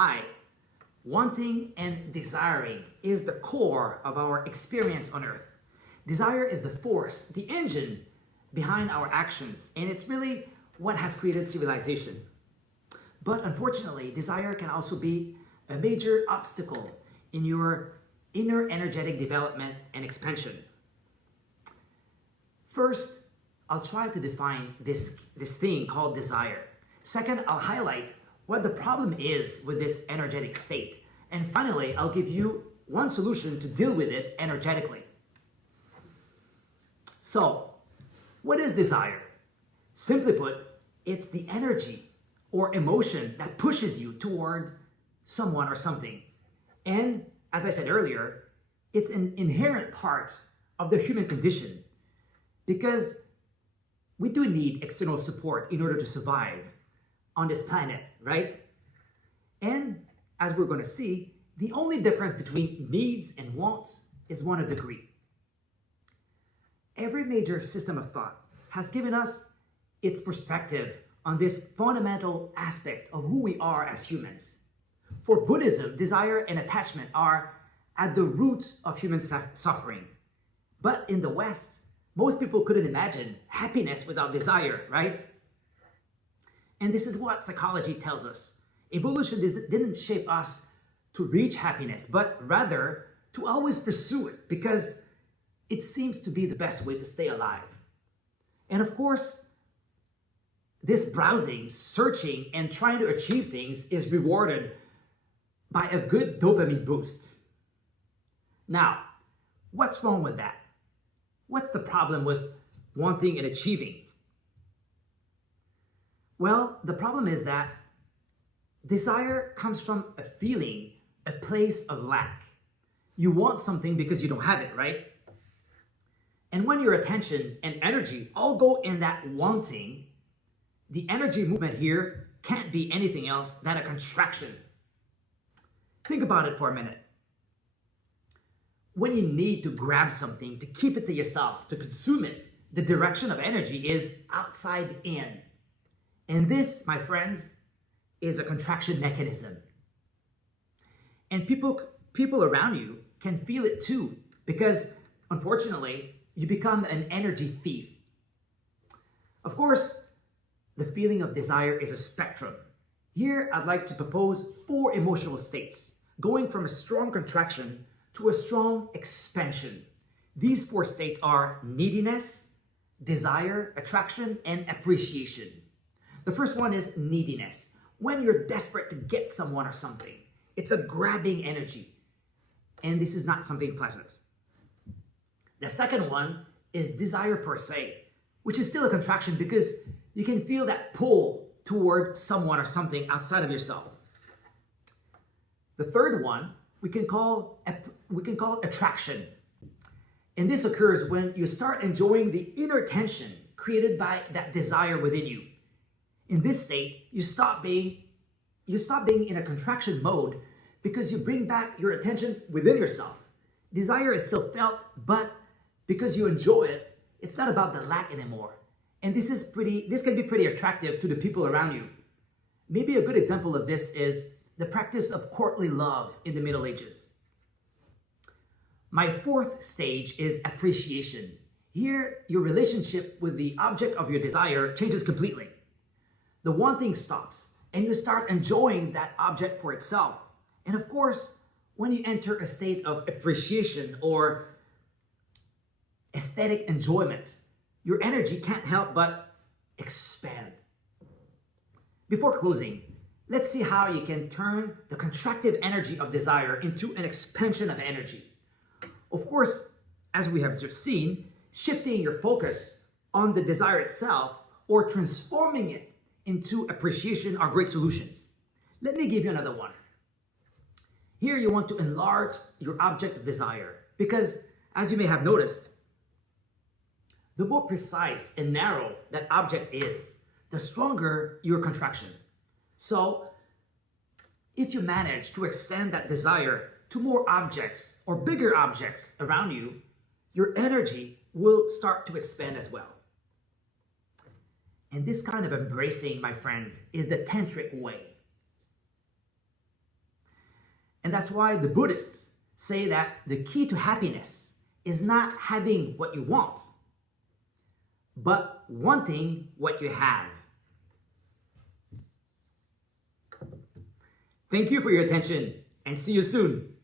Hi. Wanting and desiring is the core of our experience on earth. Desire is the force, the engine behind our actions, and it's really what has created civilization. But unfortunately, desire can also be a major obstacle in your inner energetic development and expansion. First, I'll try to define this thing called desire. Second, I'll highlight what the problem is with this energetic state. And finally, I'll give you one solution to deal with it energetically. So, what is desire? Simply put, it's the energy or emotion that pushes you toward someone or something. And as I said earlier, it's an inherent part of the human condition because we do need external support in order to survive on this planet, right? And as we're going to see, the only difference between needs and wants is one of degree. Every major system of thought has given us its perspective on this fundamental aspect of who we are as humans. For Buddhism, desire and attachment are at the root of human suffering. But in the West, most people couldn't imagine happiness without desire, right? And this is what psychology tells us. Evolution didn't shape us to reach happiness, but rather to always pursue it because it seems to be the best way to stay alive. And of course, this browsing, searching, and trying to achieve things is rewarded by a good dopamine boost. Now, what's wrong with that? What's the problem with wanting and achieving? Well, the problem is that desire comes from a feeling, a place of lack. You want something because you don't have it, right? And when your attention and energy all go in that wanting, the energy movement here can't be anything else than a contraction. Think about it for a minute. When you need to grab something, to keep it to yourself, to consume it, the direction of energy is outside in. And this, my friends, is a contraction mechanism. And people around you can feel it too, because unfortunately, you become an energy thief. Of course, the feeling of desire is a spectrum. Here, I'd like to propose 4 emotional states, going from a strong contraction to a strong expansion. These 4 states are neediness, desire, attraction, and appreciation. The first one is neediness. When you're desperate to get someone or something, it's a grabbing energy. And this is not something pleasant. The second one is desire per se, which is still a contraction because you can feel that pull toward someone or something outside of yourself. The third one we can call attraction. And this occurs when you start enjoying the inner tension created by that desire within you. In this state, you stop being in a contraction mode because you bring back your attention within yourself. Desire is still felt, but because you enjoy it, it's not about the lack anymore. And this can be pretty attractive to the people around you. Maybe a good example of this is the practice of courtly love in the Middle Ages. My 4th stage is appreciation. Here, your relationship with the object of your desire changes completely. The wanting stops, and you start enjoying that object for itself. And of course, when you enter a state of appreciation or aesthetic enjoyment, your energy can't help but expand. Before closing, let's see how you can turn the contractive energy of desire into an expansion of energy. Of course, as we have just seen, shifting your focus on the desire itself or transforming it into appreciation are great solutions. Let me give you another one. Here you want to enlarge your object of desire because, as you may have noticed, the more precise and narrow that object is, the stronger your contraction. So, if you manage to extend that desire to more objects or bigger objects around you, your energy will start to expand as well. And this kind of embracing, my friends, is the tantric way. And that's why the Buddhists say that the key to happiness is not having what you want, but wanting what you have. Thank you for your attention, and see you soon.